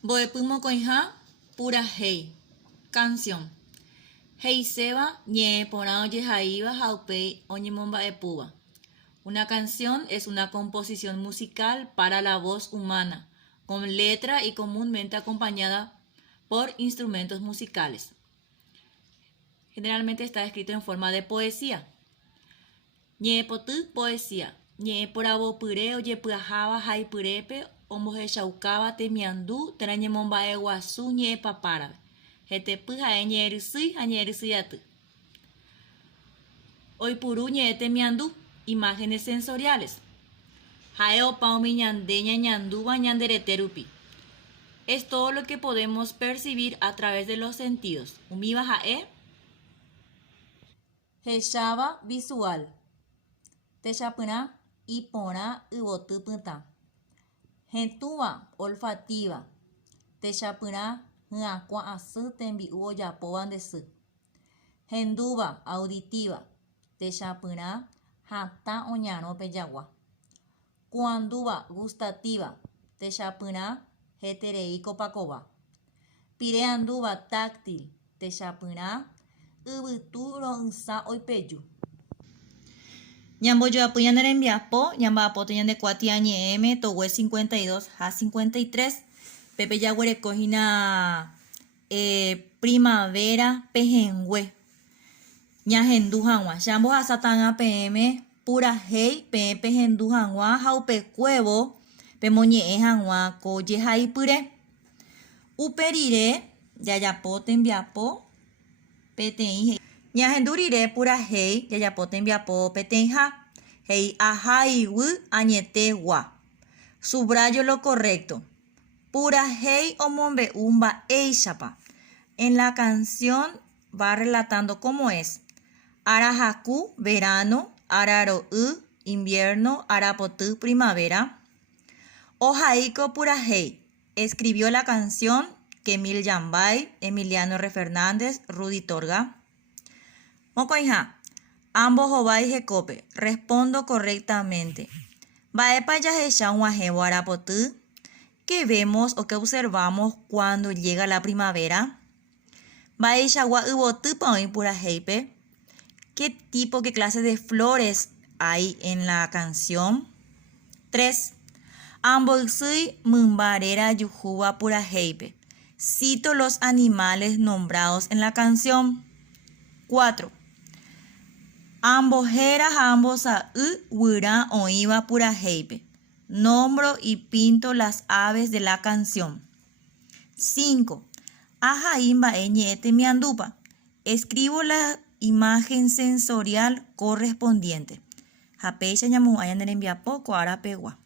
Boepimo coija, pura hey. Canción. Hey Seba, ñe porao yehaiba jaupei oñimomba epuba. Una canción es una composición musical para la voz humana, con letra y comúnmente acompañada por instrumentos musicales. Generalmente está escrito en forma de poesía. Ñe potu, poesía. Ñe porabo pure o yepyahaba jaipurepe ombohechaukáva temiandu terañemombae guasu ñe papárape. Hetepy hae ñe rysýi ha ñe rysýiaty. Oipuru ñe temiandu, imágenes sensoriales. Hae opaumi ñande ñañandúva ñanderete rupi. Es todo lo que podemos percibir a través de los sentidos. Umíva hae. Hecháva visual. Techapyrã iporã yvoty pytã. Hetũva olfativa. Techapyrã hyakuã asy tembi'u ojapóva nde sy. Hendúva auditiva. Techapyrã hatã oñarõ pe jagua. Kuãndúva gustativa. Techapyrã heterei kopakova. Pire'andúva táctil. Techapyrã yvytu ro'ysã oipeju. Ñambojoapy ñane rembiapo, ñamba'apóta ñande kuatia ñe'ẽme togue 52 ha 53. Pepe jaguerekóhina primavera pehengue. Ñahendu hag̃ua. Che ambohasatãg̃a peẽme pura hey peẽ pehendu hag̃ua ha upekuévo pemoñe'ẽ hag̃ua ko jehaipyre. Upe rire jajapo tembiapo peteĩ. Ñahendu rire pura hey jajapo tembiapo peteĩha. Hey ahaigui añetegua. Subrayo lo correcto. Pura hey omombe'u mba'éichapa. En la canción va relatando cómo es. Arahaku, verano. Araro'y, invierno. Arapoty, primavera. Ojaiko pura hey. Escribió la canción Kemil Yambay, Emiliano R. Fernández, Rudy Torga. Mokoiha. Ambos hovái hekope. Respondo correctamente. Mba'épa jahecha og̃uahẽvo arapoty. ¿Qué vemos o qué observamos cuando llega la primavera? Mba'eichagua yvotýpa oĩ pura héipe. ¿Qué tipo, qué clase de flores hay en la canción? 3. Amboysýi mymba rerajuhúva pura héipe. Cito los animales nombrados en la canción. 4. Ambohéra ha ambosa'y guyra oĩva pura héipe. Nombro y pinto las aves de la canción. 5. Ahai mba'e ñe'ẽ temiandúpa. Escribo la imagen sensorial correspondiente. Ha péicha ñamohu'ã ñande rembiapo ko ára pegua.